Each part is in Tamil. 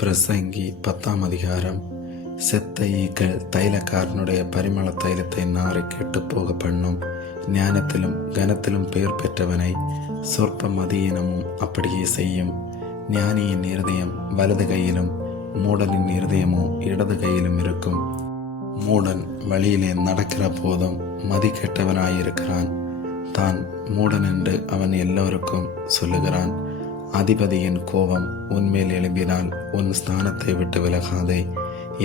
பிரசங்கி 10ஆம் அதிகாரம். செத்த ஈக்கள் தைலக்காரனுடைய பரிமள தைலத்தை நாரை கெட்டு போக பண்ணும். ஞானத்திலும் கனத்திலும் பெயர் பெற்றவனை சொற்ப மதியினமும் அப்படியே செய்யும். ஞானியின் இருதயம் வலது கையிலும் மூடனின் இருதயமோ இடது கையிலும் இருக்கும். மூடன் வழியிலே நடக்கிற போதும் மதி கெட்டவனாயிருக்கிறான். தான் மூடன் என்று அவன் எல்லோருக்கும் சொல்லுகிறான். அதிபதியின் கோபம் உன்மேல் எழும்பினால் உன் ஸ்தானத்தை விட்டு விலகாதே.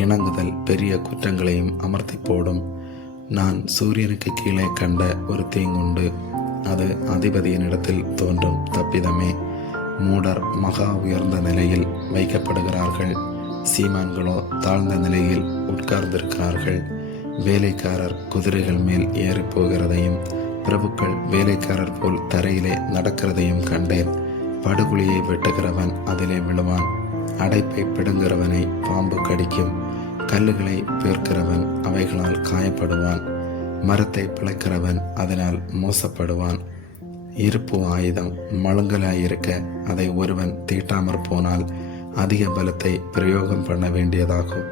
இணங்குதல் பெரிய குற்றங்களையும் அமர்த்தி போடும். நான் சூரியனுக்கு கீழே கண்ட ஒரு தீங்குண்டு. அது அதிபதியினிடத்தில் தோன்றும் தப்பிதமே. மூடர் மகா உயர்ந்த நிலையில் வைக்கப்படுகிறார்கள். சீமான்களோ தாழ்ந்த நிலையில் உட்கார்ந்திருக்கிறார்கள். வேலைக்காரர் குதிரைகள் மேல் ஏறி போகிறதையும் பிரபுக்கள் வேலைக்காரர் போல் தரையிலே நடக்கிறதையும் கண்டேன். படுகுழியை வெட்டுகிறவன் அதிலே விழுவான். அடைப்பை பிடுங்குகிறவனை பாம்பு கடிக்கும். கல்லுகளை பேர்க்கிறவன் அவைகளால் காயப்படுவான். மரத்தை பிளக்கிறவன் அதனால் மோசப்படுவான். இருப்பு ஆயுதம் மழுங்கலாயிருக்க அதை ஒருவன் தீட்டாமற் போனால் அதிக பலத்தை பிரயோகம் பண்ண வேண்டியதாகும்.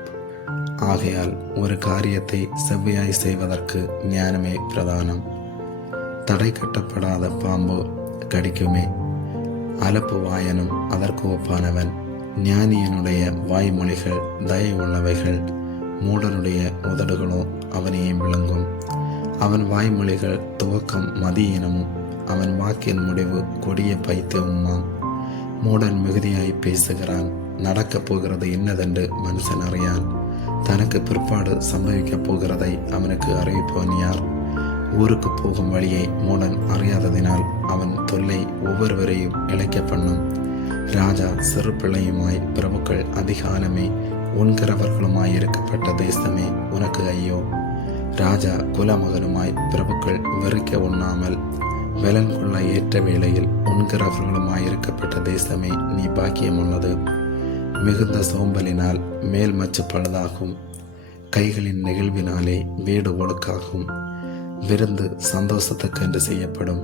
ஆகையால் ஒரு காரியத்தை செவ்வையாய் செய்வதற்கு ஞானமே பிரதானம். தடை கட்டப்படாத பாம்பு கடிக்குமே. அலப்பு வாயனும் அதற்கு ஒப்பானவன். ஞானியனுடைய வாய்மொழிகள் தயவுள்ளவைகள். மூடனுடைய உதடுகளோ அவனையே விளங்கும். அவன் வாய்மொழிகள் துவக்கம் மதியினமும் அவன் வாக்கின் முடிவு கொடிய பைத்தியமுமாம். மூடன் மிகுதியாய் பேசுகிறான். நடக்கப் போகிறது இன்னதென்று மனுஷன் அறியான். தனக்கு பிற்பாடு சம்பவிக்கப் போகிறதை அவனுக்கு அறிவிப்பவன் யார்? ஊருக்கு போகும் வழியை மூடன் அறியாததினால் அவன் தொல்லை ஒவ்வொருவரையும் இழைக்க பண்ணும். ராஜா சிறு பிள்ளையுமாய் பிரபுக்கள் அதிகாலமே உண்கிறவர்களுமாயிருக்கப்பட்ட தேசமே உனக்கு ஐயோ. ராஜா குலமகனுமாய் பிரபுக்கள் வெறிக்க உண்ணாமல் வெலன் கொள்ள ஏற்ற வேளையில் உண்கிறவர்களுமாயிருக்கப்பட்ட தேசமே நீ பாக்கியமுள்ளது. மிகுந்த சோம்பலினால் மேல் மச்சு பழுதாகும். கைகளின் நெகிழ்வினாலே வீடு ஒழுக்காகும். விருந்து சந்தோஷத்துக்கென்று செய்யப்படும்.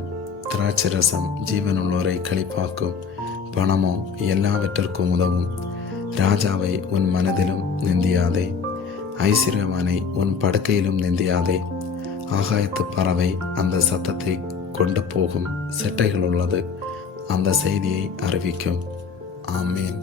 திராட்சரசம் ஜீவனுள்ளோரை களிப்பாக்கும். பணமோ எல்லாவற்றிற்கும் உதவும். ராஜாவை உன் மனதிலும் நிந்தியாதே. ஐஸ்வர்யவானை உன் படுக்கையிலும் நிந்தியாதே. ஆகாயத்து பறவை அந்த சத்தத்தை கொண்டு போகும். செட்டைகள் உள்ளது அந்த செய்தியை அறிவிக்கும். ஆமேன்.